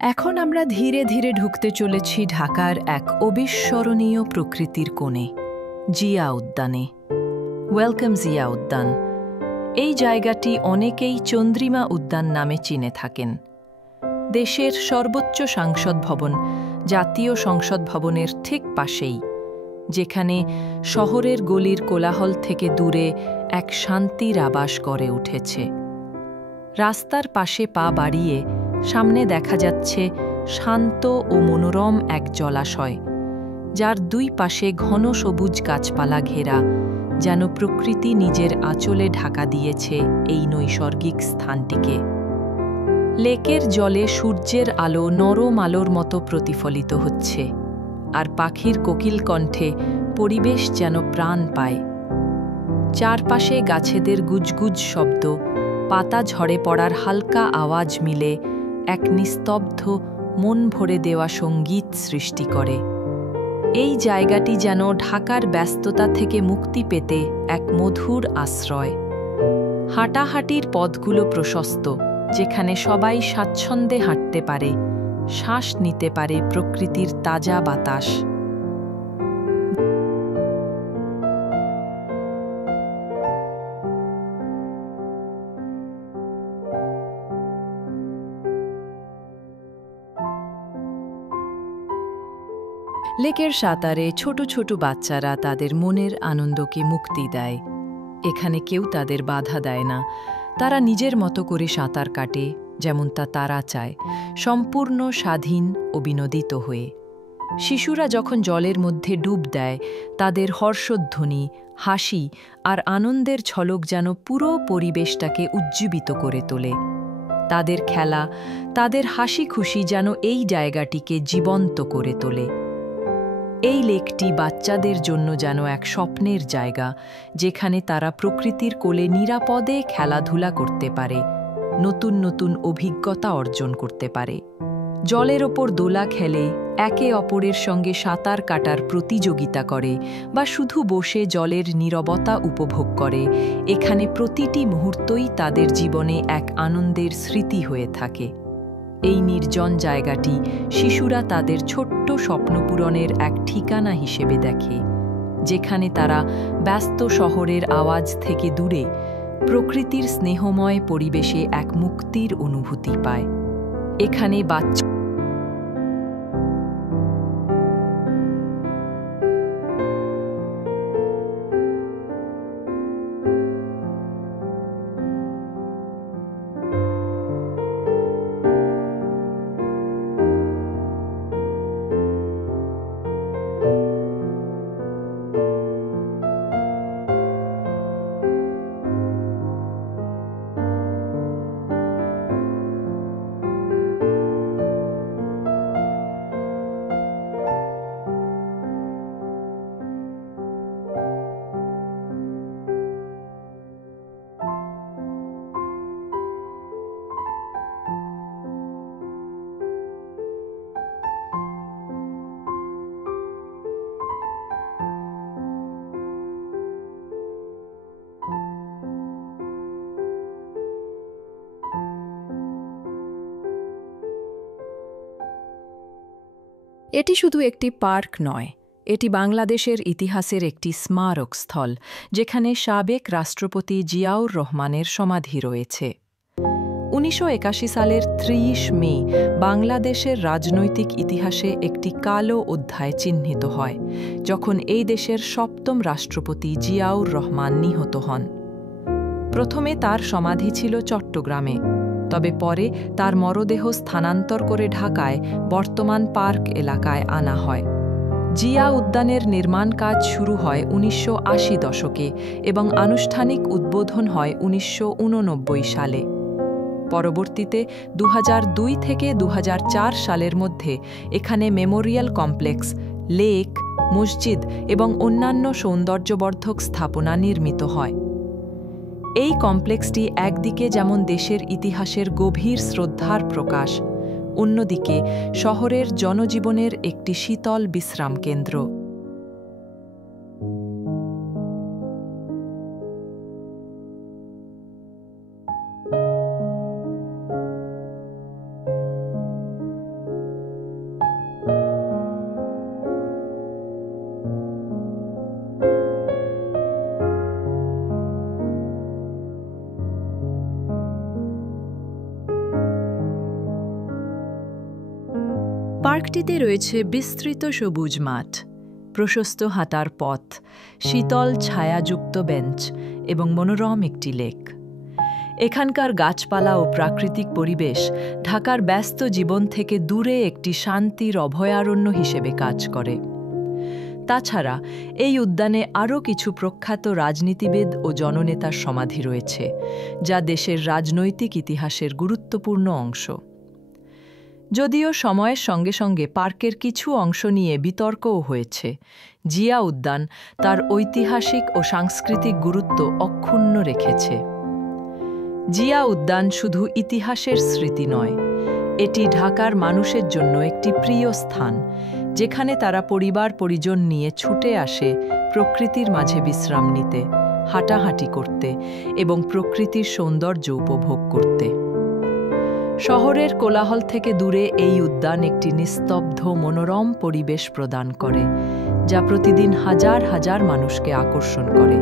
এখন আমরা ধীরে ধীরে ঢুকতে চলেছি ঢাকার এক অবিস্মরণীয় প্রকৃতির কোণে, জিয়া উদ্যানে। ওয়েলকাম জিয়া উদ্যান। এই জায়গাটি অনেকেই চন্দ্রিমা উদ্যান নামে চিনে থাকেন। দেশের সর্বোচ্চ সংসদ ভবন, জাতীয় সংসদ ভবনের ঠিক পাশেই, যেখানে শহরের গলির কোলাহল থেকে দূরে এক শান্তির আবাস গড়ে উঠেছে। রাস্তার পাশে পা বাড়িয়ে সামনে দেখা যাচ্ছে শান্ত ও মনোরম এক জলাশয়, যার দুই পাশে ঘন সবুজ গাছপালা ঘেরা, যেন প্রকৃতি নিজের আঁচলে ঢাকা দিয়েছে এই নৈসর্গিক স্থানটিকে। লেকের জলে সূর্যের আলো নরম আলোর মতো প্রতিফলিত হচ্ছে, আর পাখির কোকিল কণ্ঠে পরিবেশ যেন প্রাণ পায়। চারপাশে গাছেদের গুজগুজ শব্দ, পাতা ঝরে পড়ার হালকা আওয়াজ মিলে এক নিস্তব্ধ, মন ভরে দেওয়া সঙ্গীত সৃষ্টি করে। এই জায়গাটি যেন ঢাকার ব্যস্ততা থেকে মুক্তি পেতে এক মধুর আশ্রয়। হাঁটাহাঁটির পথগুলো প্রশস্ত, যেখানে সবাই স্বাচ্ছন্দ্যে হাঁটতে পারে, শ্বাস নিতে পারে প্রকৃতির তাজা বাতাস। লেকের সাঁতারে ছোট ছোট বাচ্চারা তাদের মনের আনন্দকে মুক্তি দেয়। এখানে কেউ তাদের বাধা দেয় না, তারা নিজের মতো করে সাঁতার কাটে, যেমন তারা চায়, সম্পূর্ণ স্বাধীন ও বিনোদিত হয়ে। শিশুরা যখন জলের মধ্যে ডুব দেয়, তাদের হর্ষধ্বনি, হাসি আর আনন্দের ঝলক যেন পুরো পরিবেশটাকে উজ্জীবিত করে তোলে। তাদের খেলা, তাদের হাসি খুশি যেন এই জায়গাটিকে জীবন্ত করে তোলে। এই লেকটি বাচ্চাদের জন্য যেন এক স্বপ্নের জায়গা, যেখানে তারা প্রকৃতির কোলে নিরাপদে খেলাধুলা করতে পারে, নতুন নতুন অভিজ্ঞতা অর্জন করতে পারে। জলের ওপর দোলা খেলে, একে অপরের সঙ্গে সাঁতার কাটার প্রতিযোগিতা করে, বা শুধু বসে জলের নীরবতা উপভোগ করে, এখানে প্রতিটি মুহূর্তই তাদের জীবনে এক আনন্দের স্মৃতি হয়ে থাকে। এই নির্জন জায়গাটি শিশুরা তাদের ছোট্ট স্বপ্নপূরণের এক ঠিকানা হিসেবে দেখে, যেখানে তারা ব্যস্ত শহরের আওয়াজ থেকে দূরে প্রকৃতির স্নেহময় পরিবেশে এক মুক্তির অনুভূতি পায়। এখানে বাচ্চা এটি শুধু একটি পার্ক নয়, এটি বাংলাদেশের ইতিহাসের একটি স্মারকস্থল, যেখানে সাবেক রাষ্ট্রপতি জিয়াউর রহমানের সমাধি রয়েছে। ১৯৮১ সালের ৩০ মে বাংলাদেশের রাজনৈতিক ইতিহাসে একটি কালো অধ্যায় চিহ্নিত হয়, যখন এই দেশের সপ্তম রাষ্ট্রপতি জিয়াউর রহমান নিহত হন। প্রথমে তার সমাধি ছিল চট্টগ্রামে, তবে পরে তার মরদেহ স্থানান্তর করে ঢাকায় বর্তমান পার্ক এলাকায় আনা হয়। জিয়া উদ্যানের নির্মাণ কাজ শুরু হয় ১৯৮০ দশকে এবং আনুষ্ঠানিক উদ্বোধন হয় ১৯৮৯ সালে। পরবর্তীতে ২০০২ থেকে ২০০৪ সালের মধ্যে এখানে মেমোরিয়াল কমপ্লেক্স, লেক, মসজিদ এবং অন্যান্য সৌন্দর্যবর্ধক স্থাপনা নির্মিত হয়। এই কমপ্লেক্সটি একদিকে যেমন দেশের ইতিহাসের গভীর শ্রদ্ধার প্রকাশ, অন্যদিকে শহরের জনজীবনের একটি শীতল বিশ্রাম কেন্দ্র। পার্কটিতে রয়েছে বিস্তৃত সবুজ মাঠ, প্রশস্ত হাঁটার পথ, শীতল ছায়াযুক্ত বেঞ্চ এবং মনোরম একটি লেক। এখানকার গাছপালা ও প্রাকৃতিক পরিবেশ ঢাকার ব্যস্ত জীবন থেকে দূরে একটি শান্তির অভয়ারণ্য হিসেবে কাজ করে। তাছাড়া এই উদ্যানে আরও কিছু প্রখ্যাত রাজনীতিবিদ ও জননেতার সমাধি রয়েছে, যা দেশের রাজনৈতিক ইতিহাসের গুরুত্বপূর্ণ অংশ। যদিও সময়ের সঙ্গে সঙ্গে পার্কের কিছু অংশ নিয়ে বিতর্কও হয়েছে, জিয়া উদ্যান তার ঐতিহাসিক ও সাংস্কৃতিক গুরুত্ব অক্ষুণ্ণ রেখেছে। জিয়া উদ্যান শুধু ইতিহাসের স্মৃতি নয়, এটি ঢাকার মানুষের জন্য একটি প্রিয় স্থান, যেখানে তারা পরিবার পরিজন নিয়ে ছুটে আসে প্রকৃতির মাঝে বিশ্রাম নিতে, হাঁটাহাঁটি করতে এবং প্রকৃতির সৌন্দর্য উপভোগ করতে। শহরের কোলাহল থেকে দূরে এই উদ্যান একটি নিস্তব্ধ মনোরম পরিবেশ প্রদান করে, যা প্রতিদিন হাজার হাজার মানুষকে আকর্ষণ করে।